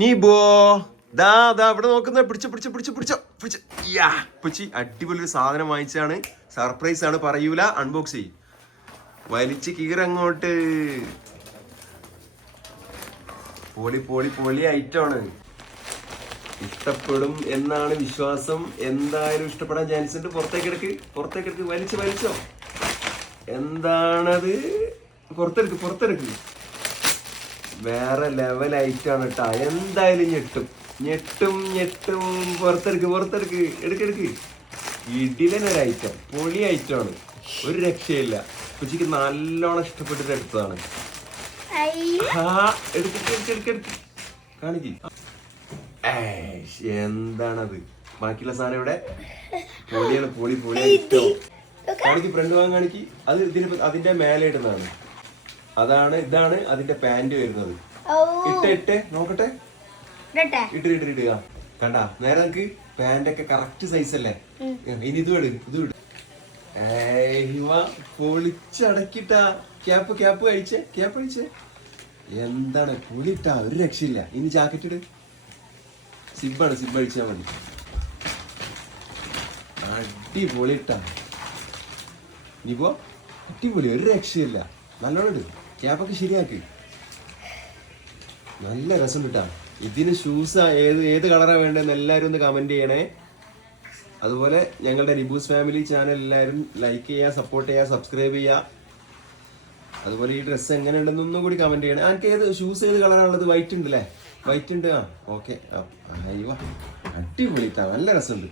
നീബോ ദാ ഇവിടെ നോക്കുന്ന പിടിച്ച് അടിപൊളി ഒരു സാധനം വാങ്ങിച്ചാണ്. സർപ്രൈസ് ആണ്, പറയൂല, അൺബോക്സ് ചെയ്യും. വലിച്ച് കീറങ്ങോട്ട്. പൊളി ഐറ്റമാണ്. ഇഷ്ടപ്പെടും എന്നാണ് വിശ്വാസം. എന്തായാലും ഇഷ്ടപ്പെടാൻ ചാൻസ് ഉണ്ട്. പുറത്തേക്കെടുക്ക് വലിച്ചോ. എന്താണത്? പുറത്തെടുക്ക്. വേറെ ലെവൽ ഐറ്റാണ് കേട്ടാ. എന്തായാലും ഞെട്ടും. പുറത്തെടുക്ക്. എടുക്ക്. ഇടിലനൊരു ഐറ്റം, പൊളി ഐറ്റമാണ്, ഒരു രക്ഷയില്ല. ഉച്ചക്ക് നല്ലോണം ഇഷ്ടപ്പെട്ടിട്ട് എടുത്തതാണ്. എടുക്ക് കാണിക്ക്. എന്താണത്? ബാക്കിയുള്ള സാധനം ഇവിടെ പൊളിയാണ്. പൊളി ഐറ്റം. കാണിക്ക്, ഫ്രണ്ട് വാങ്ങാൻ കാണിക്ക്. അത് അതിന്റെ മേലെ ഇടുന്നതാണ്. ഇതാണ് അതിന്റെ പാന്റ് വരുന്നത്. ഇട്ടേ നോക്കട്ടെ. ഇടുക. കണ്ടാ, നേരെ നമുക്ക് പാന്റ് ഒക്കെ കറക്റ്റ് സൈസ് അല്ലേ? ഇനി ഇത് ഇട്. പൊളിച്ചടക്കിട്ടാ. ക്യാപ്പ് കഴിച്ചേ. എന്താണ് പൊളിട്ടാ, ഒരു രക്ഷയില്ല. ഇനി ജാക്കറ്റ് ഇട്. സിബ് അടിച്ചാ മതി. അടിപൊളിട്ടാ. ഇനിയിപ്പോ അടിപൊളി, ഒരു രക്ഷയില്ല. നല്ലോണം ഇട്. ക്യാപ്പൊക്കെ ശരിയാക്ക്. നല്ല രസം കിട്ടാ. ഇതിന് ഷൂസ് ഏത് കളറാണ് വേണ്ടതെന്ന് എല്ലാവരും ഒന്ന് കമന്റ് ചെയ്യണേ. അതുപോലെ ഞങ്ങളുടെ നിബൂസ് ഫാമിലി ചാനൽ എല്ലാവരും ലൈക്ക് ചെയ്യുക, സപ്പോർട്ട് ചെയ്യുക, സബ്സ്ക്രൈബ് ചെയ്യുക. അതുപോലെ ഈ ഡ്രസ്സ് എങ്ങനെ ഉണ്ടെന്നൊന്നും കൂടി കമന്റ് ചെയ്യണേ. എനിക്ക് ഷൂസ് ഏത് കളറാണുള്ളത്? വൈറ്റ് ഉണ്ട് അല്ലേ? വൈറ്റ് ഉണ്ട്. ഓക്കെ. അയ്യോ, അടിപൊളിട്ടാ, നല്ല രസമുണ്ട്.